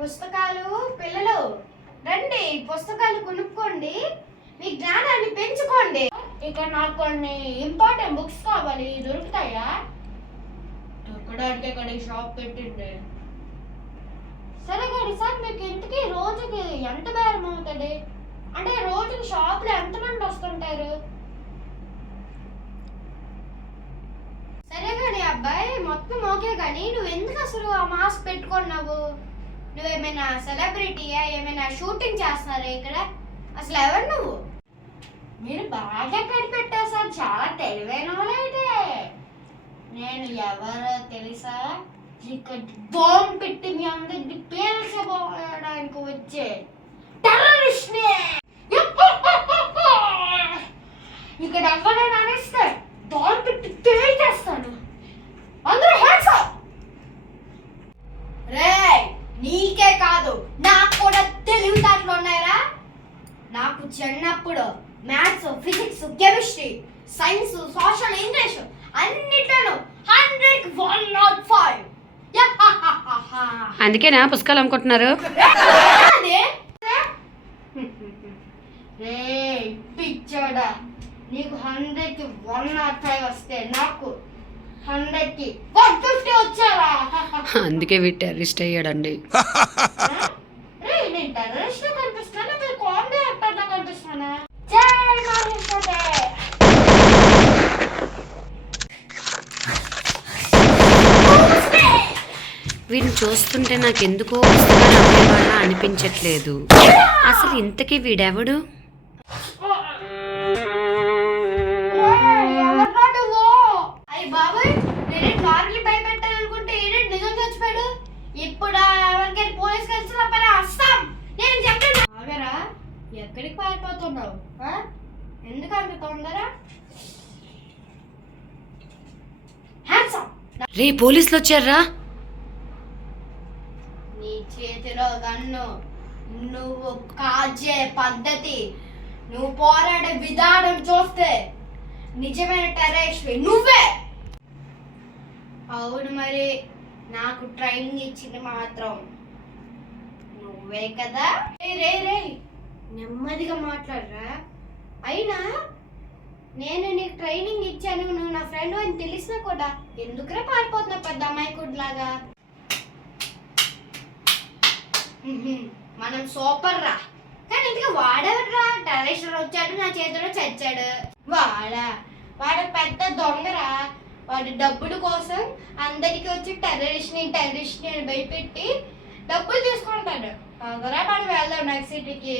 పుస్తకాలు పిల్లలు రండి, పుస్తకాలు కొనుక్కోండి, మీ జ్ఞానాన్ని పెంచుకోండి. ఇక నాకు కొన్ని ఇంపార్టెంట్ బుక్స్ కావాలి, దొరుకుతాయా? దొరకడానికి ఇక్కడ షాప్ పెట్టింది. సరే కానీ సార్, మీకు ఇంటికి రోజుకి ఎంత బేరం అవుతుంది? అంటే రోజుకి షాప్లో ఎంతమంది వస్తుంటారు? సరే కానీ అబ్బాయి, మొత్తం ఓకే, కానీ నువ్వు ఎందుకు అసలు ఆ మాస్క్ పెట్టుకున్నావు? నువ్వేమైనా సెలబ్రిటీయా? ఏమైనా షూటింగ్ చేస్తున్నారా ఇక్కడ? అసలు ఎవరు నువ్వు? మీరు బాగా కనిపెట్టావు సార్, చాలా తెలివైన వాళ్ళైతే. నేను ఎవరో తెలుసా? ఇక్కడ బాంబు పెట్టి మీ అందరిని పేల్చబోయడానికి వచ్చే టెర్రరిస్ట్ ని. ఇక్కడ ఎవరైనా అనిస్తే బాంబు పెట్టి పేల్చేస్తాను. అందరూ హ్యాండ్స్ అప్. రేయ్, నీకే కాదు నాకు కూడా తెలివితేటలు ఉన్నాయరా. నాకు చిన్నప్పుడు maths, physics, chemistry, science, social, English అన్నిట్లోనూ 100కి 105. అందుకేనా పుస్తకాలు అమ్ముకుంటున్నారు? పిచ్చోడా, నీకు 100కి 105 వస్తే నాకు 100కి 150 వచ్చావా? అందుకే వీటి టెర్రరిస్ట్ అయ్యాడండి. నేను టెర్రరిస్ట్ కనిపిస్తానా, మీరు కామెడీ యాక్టర్లా కనిపిస్తానా? జై మహేశ్వరి. వీడిని చూస్తుంటే నాకు ఎందుకో పుస్తకాలు అమ్మేవాళ్ళ అనిపించట్లేదు. అసలు ఇంతకీ వీడెవడు? అయ్యి బాబాయ్, నేనే కార్కి భయపెట్టాలనుకుంటే ఏంటంటే నిజం చచ్చిపోయాడు. ఇప్పుడు ఎవరికైనా పోలీస్ కలిసి వస్తాం. నేను చెప్పాను ఆగరా, ఎక్కడికి పారిపోతున్నావు? ఎందుకు అంత తొందర? రే, పోలీసులు వచ్చారా? నీ చేతిలో గన్ను, నువ్వు కాజే పద్ధతి, నువ్వు పోరాడే విధానం చూస్తే నిజమైన టెర్రరిస్ట్ నువ్వే. అవును మరి, నాకు ట్రైనింగ్ ఇచ్చింది మాత్రం నువ్వే కదా. రే రే, నెమ్మదిగా మాట్లాడరా. అయినా నేను నీకు ట్రైనింగ్ ఇచ్చాను, నువ్వు నా ఫ్రెండ్ అని తెలిసినా కూడా ఎందుకురా పారిపోతున్నావు పెద్ద అమ్మాయికుడిలాగా? మనం సూపర్ రా. కానీ ఇందుకు వాడెవడరా? టెర్రరిస్ట్ వచ్చాడు, నా చేతిలో చచ్చాడు. వాడు పెద్ద దొంగరా. వాడు డబ్బుల కోసం అందరికి వచ్చి టెర్రరిస్ట్ ని భయపెట్టి డబ్బులు తీసుకుంటాడు. అదరా వాడు వెళ్దాం నెక్స్ట్ సిటీకి.